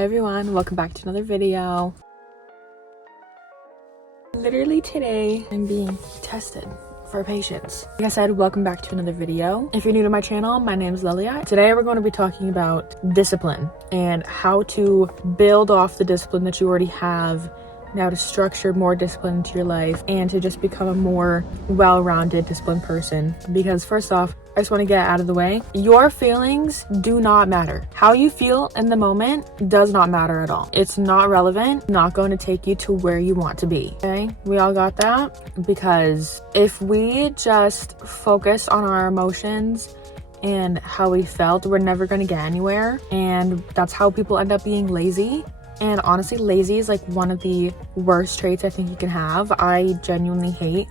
Hi everyone, welcome back to another video. Literally today, I'm being tested for patience. Like I said, welcome back to another video. If you're new to my channel, my name is Lilia. Today we're going to be talking about discipline and how to build off the discipline that you already have, now to structure more discipline into your life and to just become a more well-rounded, disciplined person. Because first off, I just want to get out of the way. Your feelings do not matter. How you feel in the moment does not matter at all. It's not relevant, not going to take you to where you want to be, okay? We all got that? Because if we just focus on our emotions and how we felt, we're never going to get anywhere. And that's how people end up being lazy. And honestly, lazy is like one of the worst traits I think you can have. I genuinely hate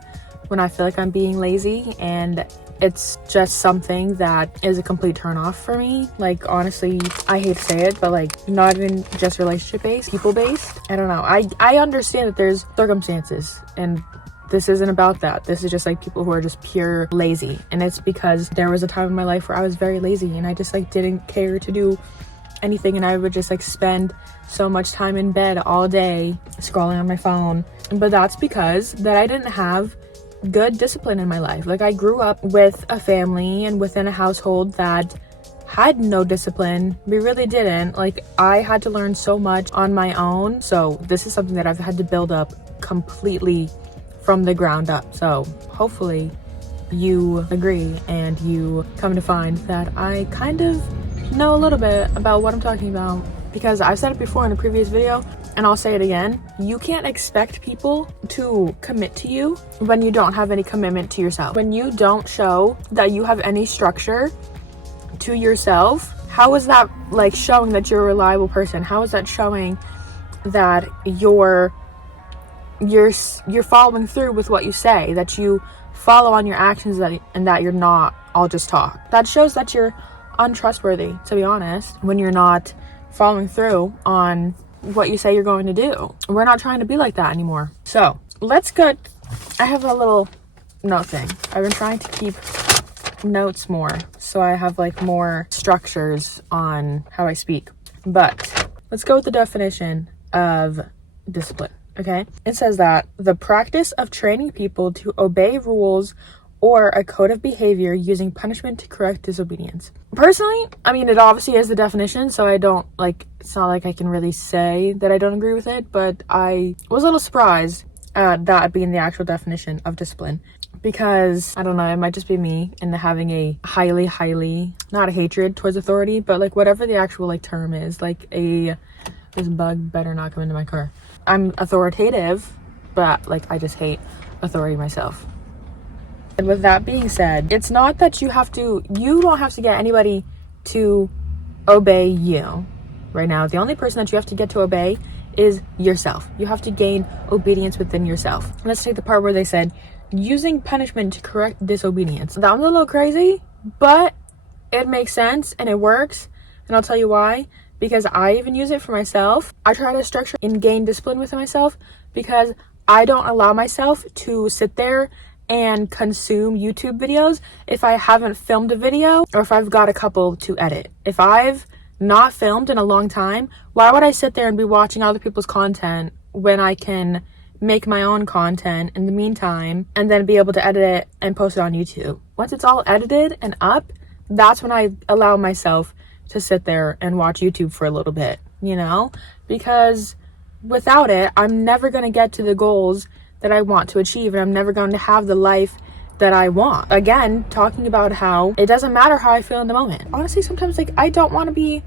when I feel like I'm being lazy, and it's just something that is a complete turn off for me. Like, honestly, I hate to say it, but like not even just relationship based, people based. I don't know. I understand that there's circumstances, and this isn't about that. This is just like people who are just pure lazy. And it's because there was a time in my life where I was very lazy and I just like didn't care to do anything, and I would just like spend so much time in bed all day scrolling on my phone. But that's because that I didn't have good discipline in my life. Like, I grew up with a family and within a household that had no discipline. We really didn't. Like, I had to learn so much on my own. So this is something that I've had to build up completely from the ground up. So hopefully you agree and you come to find that I kind of know a little bit about what I'm talking about. Because I've said it before in a previous video, and I'll say it again, you can't expect people to commit to you when you don't have any commitment to yourself. When you don't show that you have any structure to yourself, how is that like showing that you're a reliable person? How is that showing that you're following through with what you say, that you follow on your actions, and that you're not all just talk? That shows that you're untrustworthy, to be honest, when you're not following through on what you say you're going to do. We're not trying to be like that anymore. So let's go. I have a little note thing. I've been trying to keep notes more, so I have like more structures on how I speak. But let's go with the definition of discipline. Okay, it says that the practice of training people to obey rules or a code of behavior using punishment to correct disobedience. Personally, I mean, it obviously is the definition, so I don't like, it's not like I can really say that I don't agree with it, but I was a little surprised at that being the actual definition of discipline, because I don't know, it might just be me and having a highly, not a hatred towards authority, but like whatever the actual like term is, like this bug better not come into my car. I'm authoritative, but like I just hate authority myself. And with that being said, it's not that you don't have to get anybody to obey you right now. The only person that you have to get to obey is yourself. You have to gain obedience within yourself. Let's take the part where they said, using punishment to correct disobedience. That one's a little crazy, but it makes sense and it works. And I'll tell you why. Because I even use it for myself. I try to structure and gain discipline within myself because I don't allow myself to sit there and consume YouTube videos if I haven't filmed a video or if I've got a couple to edit. If I've not filmed in a long time, why would I sit there and be watching other people's content when I can make my own content in the meantime and then be able to edit it and post it on YouTube? Once it's all edited and up, that's when I allow myself to sit there and watch YouTube for a little bit, you know? Because without it, I'm never gonna get to the goals that I want to achieve, and I'm never going to have the life that I want. Again, talking about how it doesn't matter how I feel in the moment. Honestly, sometimes like I don't want to be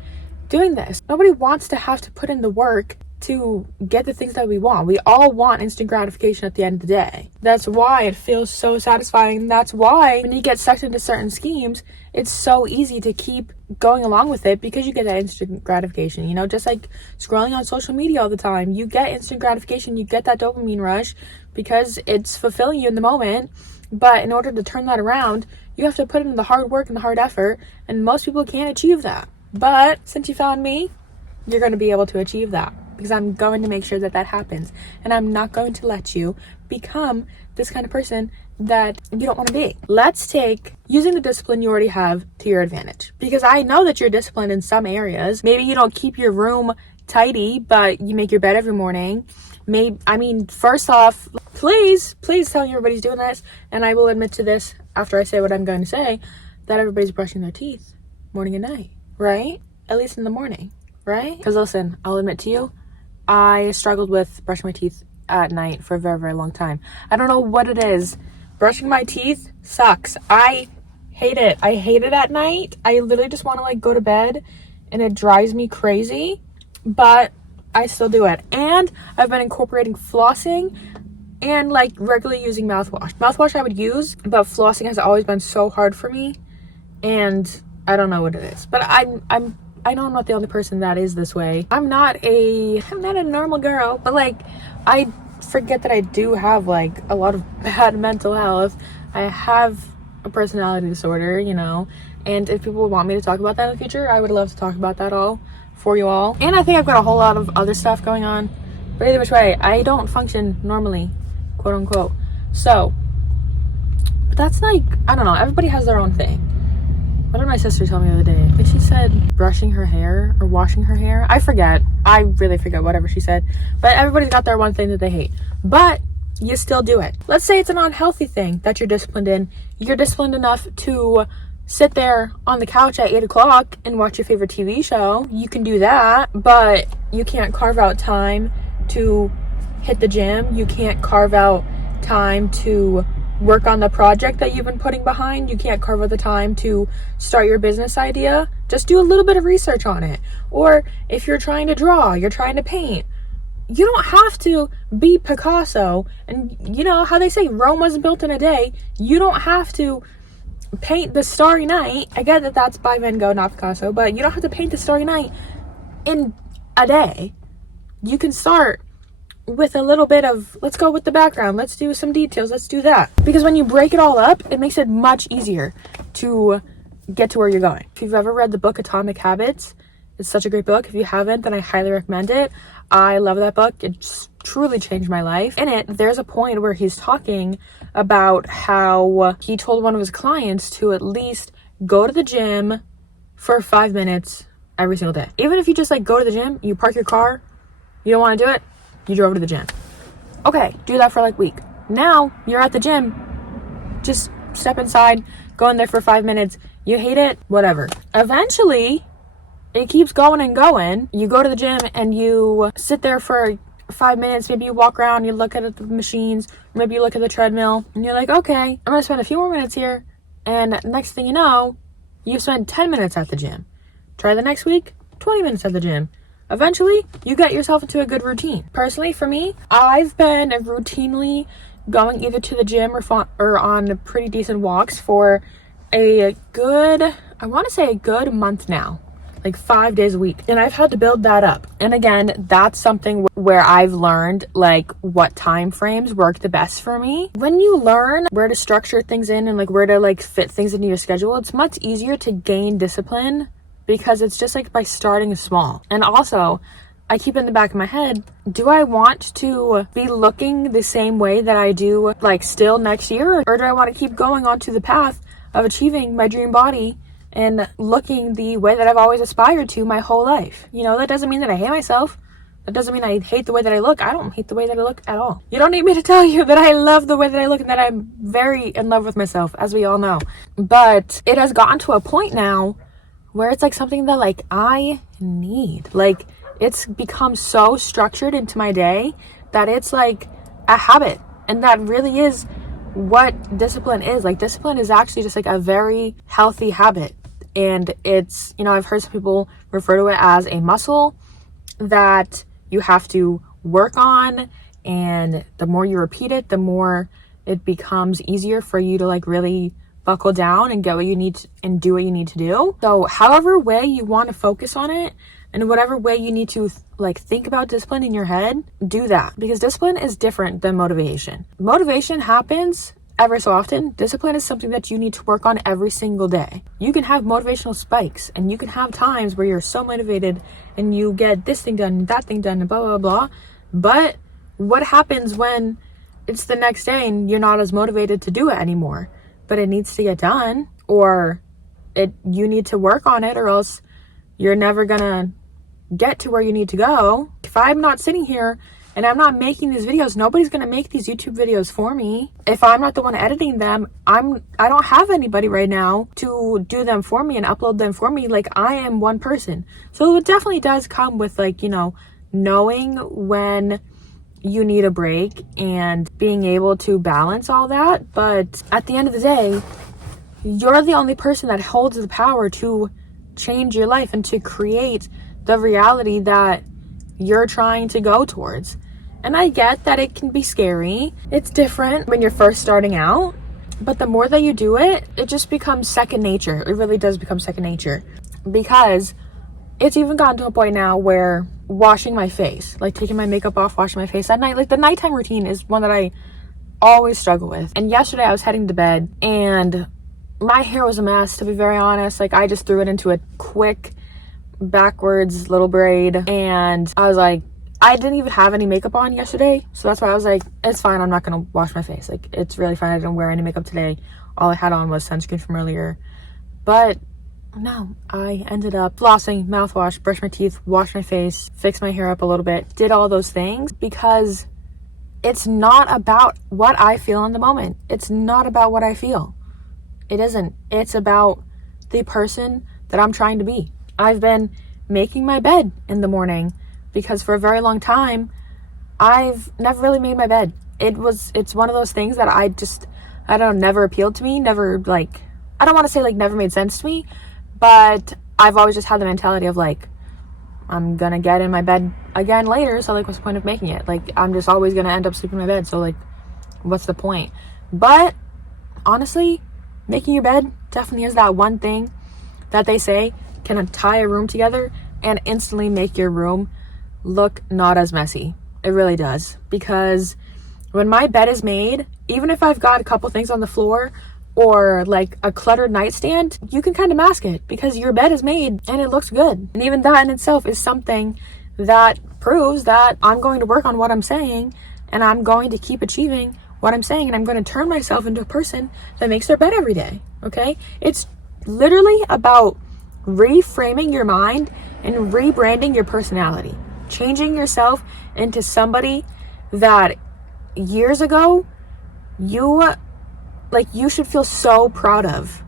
doing this. Nobody wants to have to put in the work to get the things that we want. We all want instant gratification at the end of the day. That's why it feels so satisfying. That's why when you get sucked into certain schemes, it's so easy to keep going along with it because you get that instant gratification, you know, just like scrolling on social media all the time. You get instant gratification, you get that dopamine rush because it's fulfilling you in the moment. But in order to turn that around, you have to put in the hard work and the hard effort, and most people can't achieve that. But since you found me, you're going to be able to achieve that, because I'm going to make sure that that happens, and I'm not going to let you become this kind of person that you don't want to be. Let's take using the discipline you already have to your advantage, because I know that you're disciplined in some areas. Maybe you don't keep your room tidy, but you make your bed every morning. First off, please tell me everybody's doing this, and I will admit to this after I say what I'm going to say, that everybody's brushing their teeth morning and night, right? At least in the morning, right? Because listen, I'll admit to you, I struggled with brushing my teeth at night for a very, very long time. I don't know what it is. Brushing my teeth sucks. I hate it. I hate it at night. I literally just want to like go to bed, and it drives me crazy, but I still do it. And I've been incorporating flossing and like regularly using mouthwash. Mouthwash I would use, but flossing has always been so hard for me, and I don't know what it is. But I know I'm not the only person that is this way. I'm not a normal girl, but like I forget that I do have like a lot of bad mental health. I have a personality disorder, you know, and if people want me to talk about that in the future, I would love to talk about that all for you all. And I think I've got a whole lot of other stuff going on, but either which way, I don't function normally, quote unquote. So, but that's like, I don't know, everybody has their own thing. What did my sister tell me the other day? I think she said brushing her hair or washing her hair. I forget. I really forget whatever she said. But everybody's got their one thing that they hate. But you still do it. Let's say it's an unhealthy thing that you're disciplined in. You're disciplined enough to sit there on the couch at 8 o'clock and watch your favorite TV show. You can do that, but you can't carve out time to hit the gym. You can't carve out time to work on the project that you've been putting behind. You can't carve out the time to start your business idea. Just do a little bit of research on it. Or if you're trying to draw, you're trying to paint, you don't have to be Picasso. And you know how they say Rome wasn't built in a day. You don't have to paint the Starry Night. I get that that's by Van Gogh, not Picasso, but you don't have to paint the Starry Night in a day. You can start with a little bit of, let's go with the background, let's do some details, let's do that. Because when you break it all up, it makes it much easier to get to where you're going. If you've ever read the book Atomic Habits, it's such a great book. If you haven't, then I highly recommend it. I love that book. It's truly changed my life. In it, there's a point where he's talking about how he told one of his clients to at least go to the gym for 5 minutes every single day. Even if you just like go to the gym, you park your car, you don't want to do it, you drove to the gym. Okay, do that for like a week. Now you're at the gym. Just step inside, go in there for 5 minutes. You hate it, whatever. Eventually, it keeps going and going. You go to the gym and you sit there for 5 minutes. Maybe you walk around, you look at the machines, maybe you look at the treadmill, and you're like, okay, I'm gonna spend a few more minutes here. And next thing you know, you spend 10 minutes at the gym. Try the next week, 20 minutes at the gym. Eventually, you get yourself into a good routine. Personally, for me, I've been routinely going either to the gym or on pretty decent walks for a good, I want to say a good month now. Like 5 days a week. And I've had to build that up. And again, that's something where I've learned like what time frames work the best for me. When you learn where to structure things in and like where to like fit things into your schedule, it's much easier to gain discipline because it's just like by starting small. And also, I keep in the back of my head, do I want to be looking the same way that I do like still next year? Or do I want to keep going onto the path of achieving my dream body and looking the way that I've always aspired to my whole life? You know, that doesn't mean that I hate myself. That doesn't mean I hate the way that I look. I don't hate the way that I look at all. You don't need me to tell you that I love the way that I look and that I'm very in love with myself, as we all know. But it has gotten to a point now where it's like something that like I need. Like it's become so structured into my day that it's like a habit. And that really is what discipline is. Like discipline is actually just like a very healthy habit. And it's, you know, I've heard some people refer to it as a muscle that you have to work on. And the more you repeat it, the more it becomes easier for you to like really buckle down and get what you need to, and do what you need to do. So however way you want to focus on it and whatever way you need to like think about discipline in your head, do that. Because discipline is different than motivation. Motivation happens every so often. Discipline is something that you need to work on every single day. You can have motivational spikes and you can have times where you're so motivated and you get this thing done, that thing done, and blah, blah, blah. But what happens when it's the next day and you're not as motivated to do it anymore? But it needs to get done, or you need to work on it, or else you're never gonna get to where you need to go. If I'm not sitting here and I'm not making these videos, nobody's going to make these YouTube videos for me. If I'm not the one editing them, I don't have anybody right now to do them for me and upload them for me. Like, I am one person. So it definitely does come with, like, you know, knowing when you need a break and being able to balance all that. But at the end of the day, you're the only person that holds the power to change your life and to create the reality that you're trying to go towards. And I get that it can be scary. It's different when you're first starting out, but the more that you do it, it just becomes second nature. It really does become second nature, because it's even gotten to a point now where washing my face, like taking my makeup off, washing my face at night, like the nighttime routine is one that I always struggle with. And yesterday I was heading to bed and my hair was a mess, to be very honest. Like, I just threw it into a quick backwards little braid, and I was like, I didn't even have any makeup on yesterday, so that's why I was like, it's fine, I'm not gonna wash my face. Like, it's really fine, I didn't wear any makeup today. All I had on was sunscreen from earlier. But no, I ended up flossing, mouthwash, brushed my teeth, washed my face, fixed my hair up a little bit, did all those things, because it's not about what I feel in the moment. It's not about what I feel. It isn't. It's about the person that I'm trying to be. I've been making my bed in the morning because for a very long time, I've never really made my bed. It's one of those things that I don't know, never appealed to me, never, like, I don't want to say like never made sense to me, but I've always just had the mentality of like, I'm gonna get in my bed again later, so like, what's the point of making it? Like, I'm just always gonna end up sleeping in my bed, so like, what's the point? But honestly, making your bed definitely is that one thing that they say can tie a room together and instantly make your room look not as messy. It really does. Because when my bed is made, even if I've got a couple things on the floor or like a cluttered nightstand, you can kind of mask it because your bed is made and it looks good. And even that in itself is something that proves that I'm going to work on what I'm saying and I'm going to keep achieving what I'm saying, and I'm going to turn myself into a person that makes their bed every day. Okay? It's literally about reframing your mind and rebranding your personality, changing yourself into somebody that years ago you should feel so proud of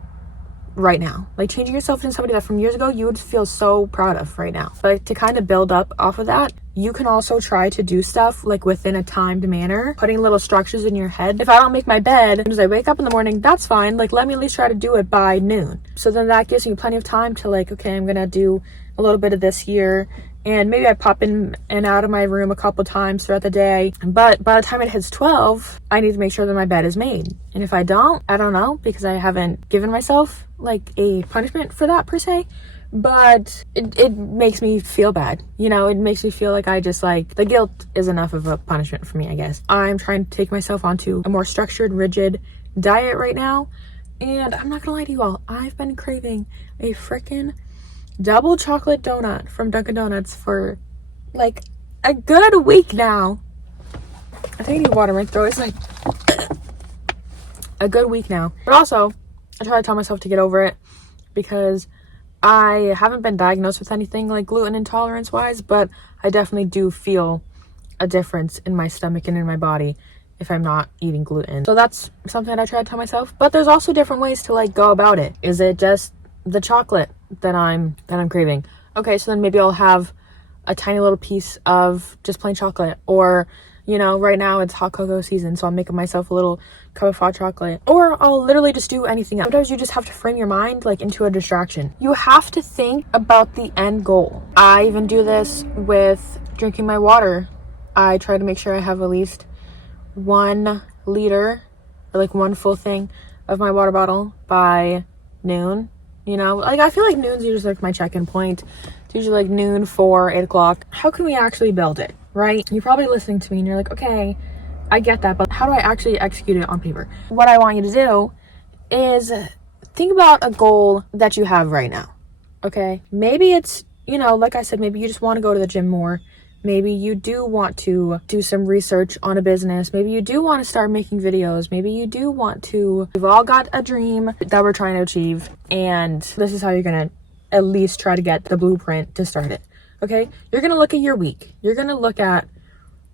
right now. Like, changing yourself into somebody that from years ago you would feel so proud of right now. But to kind of build up off of that, you can also try to do stuff like within a timed manner, putting little structures in your head. If I don't make my bed as I wake up in the morning, that's fine. Like, let me at least try to do it by noon. So then that gives you plenty of time to like, okay, I'm gonna do a little bit of this here, and maybe I pop in and out of my room a couple times throughout the day. But by the time it hits 12, I need to make sure that my bed is made. And if I don't know, because I haven't given myself like a punishment for that per se, but it makes me feel bad. You know, it makes me feel like I just like, the guilt is enough of a punishment for me, I guess. I'm trying to take myself onto a more structured, rigid diet right now. And I'm not gonna lie to you all, I've been craving a freaking double chocolate donut from Dunkin' Donuts for like a good week now. I think I need water in my throat. It's like a good week now. But also, I try to tell myself to get over it because I haven't been diagnosed with anything like gluten intolerance wise, but I definitely do feel a difference in my stomach and in my body if I'm not eating gluten. So that's something that I try to tell myself. But there's also different ways to like go about it. Is it just the chocolate that I'm craving? Okay, so then maybe I'll have a tiny little piece of just plain chocolate, or you know, right now it's hot cocoa season, so I'm making myself a little cup of hot chocolate, or I'll literally just do anything else. Sometimes you just have to frame your mind like into a distraction. You have to think about the end goal. I even do this with drinking my water. I try to make sure I have at least 1 liter or like one full thing of my water bottle by noon. You know, like I feel like noon's usually like my check-in point. It's usually like noon, 4, 8 o'clock. How can we actually build it, right? You're probably listening to me and you're like, okay, I get that, but how do I actually execute it on paper? What I want you to do is think about a goal that you have right now, okay? Maybe it's, you know, like I said, maybe you just want to go to the gym more. Maybe you do want to do some research on a business. Maybe you do want to start making videos. Maybe you do want to, we've all got a dream that we're trying to achieve. And this is how you're going to at least try to get the blueprint to start it. Okay, you're gonna look at your week. You're gonna look at,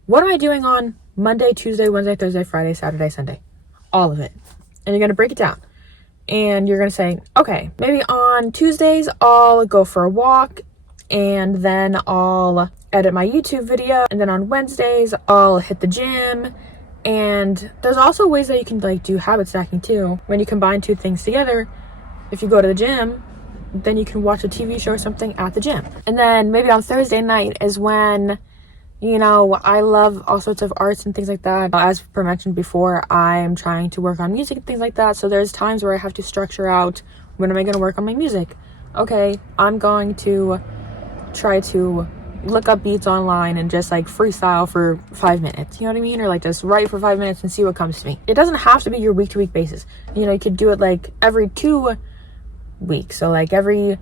what am I doing on Monday, Tuesday, Wednesday, Thursday, Friday, Saturday, Sunday, all of it. And you're gonna break it down. And you're gonna say, okay, maybe on Tuesdays I'll go for a walk, and then I'll edit my YouTube video, and then on Wednesdays I'll hit the gym. And there's also ways that you can like do habit stacking too. When you combine two things together, if you go to the gym, then you can watch a TV show or something at the gym. And then maybe on Thursday night is when, you know, I love all sorts of arts and things like that. As mentioned before, I'm trying to work on music and things like that. So there's times where I have to structure out, when am I going to work on my music? Okay, I'm going to try to look up beats online and just like freestyle for 5 minutes. You know what I mean? Or like just write for 5 minutes and see what comes to me. It doesn't have to be your week-to-week basis. You know, you could do it like every 2 weeks. So like every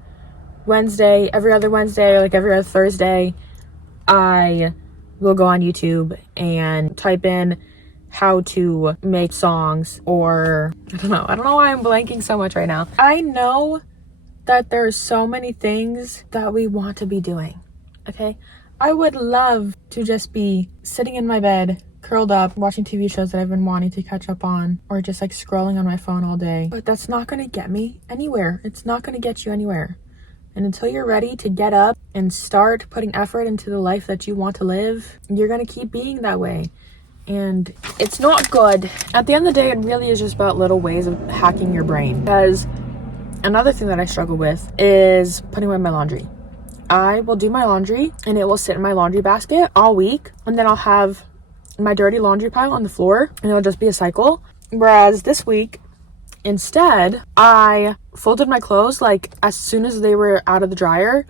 Wednesday, every other Wednesday, or like every other Thursday, I will go on YouTube and type in how to make songs, or I don't know why I'm blanking so much right now. I know that there's so many things that we want to be doing. Okay, I would love to just be sitting in my bed, curled up, watching TV shows that I've been wanting to catch up on, or just like scrolling on my phone all day. But that's not going to get me anywhere. It's not going to get you anywhere. And until you're ready to get up and start putting effort into the life that you want to live, you're going to keep being that way. And it's not good. At the end of the day, it really is just about little ways of hacking your brain. Because another thing that I struggle with is putting away my laundry. I will do my laundry and it will sit in my laundry basket all week, and then I'll have my dirty laundry pile on the floor, and it'll just be a cycle. Whereas this week, instead, I folded my clothes like as soon as they were out of the dryer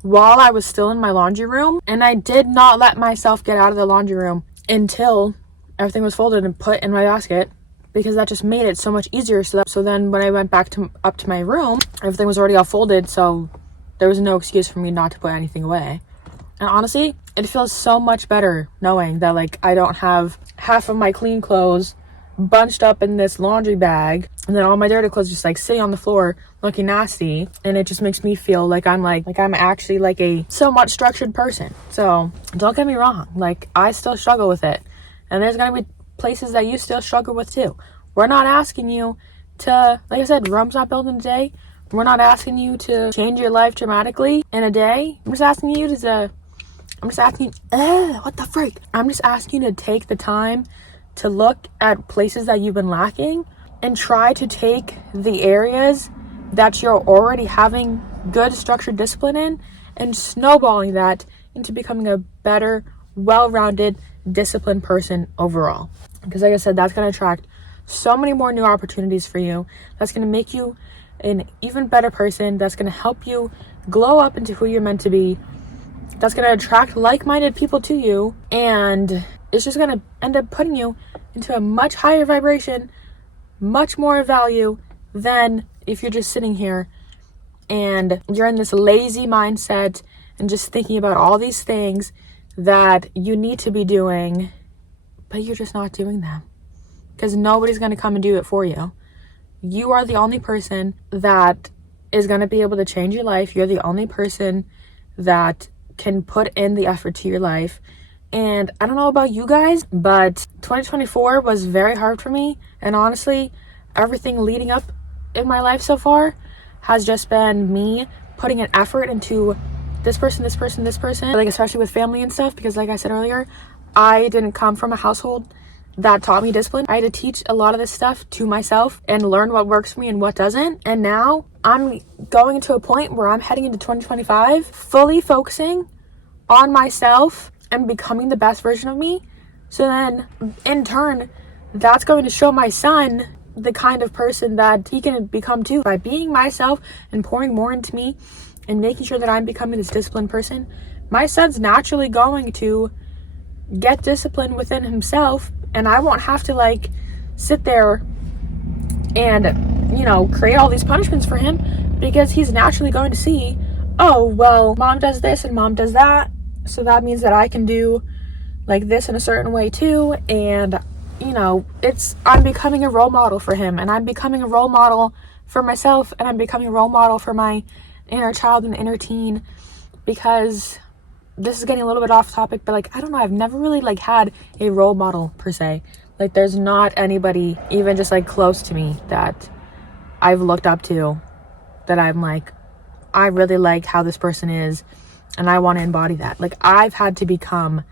while I was still in my laundry room, and I did not let myself get out of the laundry room until everything was folded and put in my basket, because that just made it so much easier. So then when I went back up to my room, everything was already all folded, so there was no excuse for me not to put anything away. And honestly, it feels so much better knowing that like I don't have half of my clean clothes bunched up in this laundry bag, and then all my dirty clothes just like sitting on the floor looking nasty. And it just makes me feel like I'm actually like a somewhat structured person. So don't get me wrong, like I still struggle with it, and there's gonna be places that you still struggle with too. We're not asking you to, like I said, Rome's not built in a day. We're not asking you to change your life dramatically in a day. I'm just asking you to take the time to look at places that you've been lacking and try to take the areas that you're already having good structured discipline in and snowballing that into becoming a better, well-rounded, disciplined person overall. Because like I said, that's going to attract so many more new opportunities for you. That's going to make you an even better person. That's going to help you glow up into who you're meant to be. That's going to attract like-minded people to you, and it's just going to end up putting you into a much higher vibration, much more value than if you're just sitting here and you're in this lazy mindset and just thinking about all these things that you need to be doing, but you're just not doing them because nobody's going to come and do it for you. You are the only person that is going to be able to change your life. You're the only person that can put in the effort to your life. And I don't know about you guys, but 2024 was very hard for me. And honestly, everything leading up in my life so far has just been me putting an effort into this person, like especially with family and stuff, because like I said earlier, I didn't come from a household that taught me discipline. I had to teach a lot of this stuff to myself and learn what works for me and what doesn't. And now I'm going to a point where I'm heading into 2025 fully focusing on myself and becoming the best version of me. So then in turn, that's going to show my son the kind of person that he can become too. By being myself and pouring more into me and making sure that I'm becoming this disciplined person, my son's naturally going to get discipline within himself, and I won't have to like sit there and, you know, create all these punishments for him, because he's naturally going to see, oh, well, mom does this and mom does that, so that means that I can do like this in a certain way too. And you know, I'm becoming a role model for him, and I'm becoming a role model for myself, and I'm becoming a role model for my inner child and inner teen, because this is getting a little bit off topic, but like, I don't know, I've never really like had a role model per se. Like, there's not anybody even just like close to me that I've looked up to, that I'm like, I really like how this person is and I want to embody that. Like, I've had to become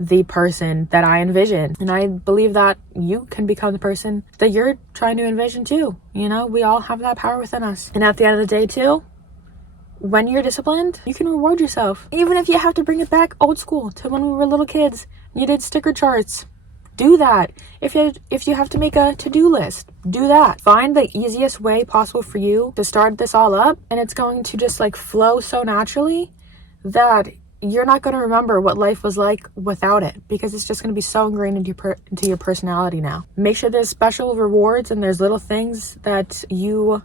the person that I envision, and I believe that you can become the person that you're trying to envision too. You know, we all have that power within us. And at the end of the day too, when you're disciplined, you can reward yourself. Even if you have to bring it back old school to when we were little kids, you did sticker charts, do that. If you have to make a to-do list, do that. Find the easiest way possible for you to start this all up, and it's going to just like flow so naturally that you're not going to remember what life was like without it, because it's just going to be so ingrained into your personality now. Make sure there's special rewards and there's little things that you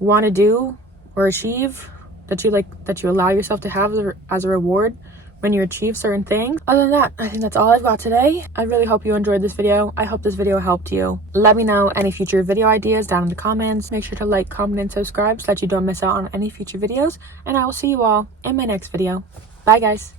want to do or achieve that you allow yourself to have as a reward when you achieve certain things. Other than that, I think that's all I've got today. I really hope you enjoyed this video. I hope this video helped you. Let me know any future video ideas down in the comments. Make sure to like, comment, and subscribe so that you don't miss out on any future videos. And I will see you all in my next video. Bye, guys.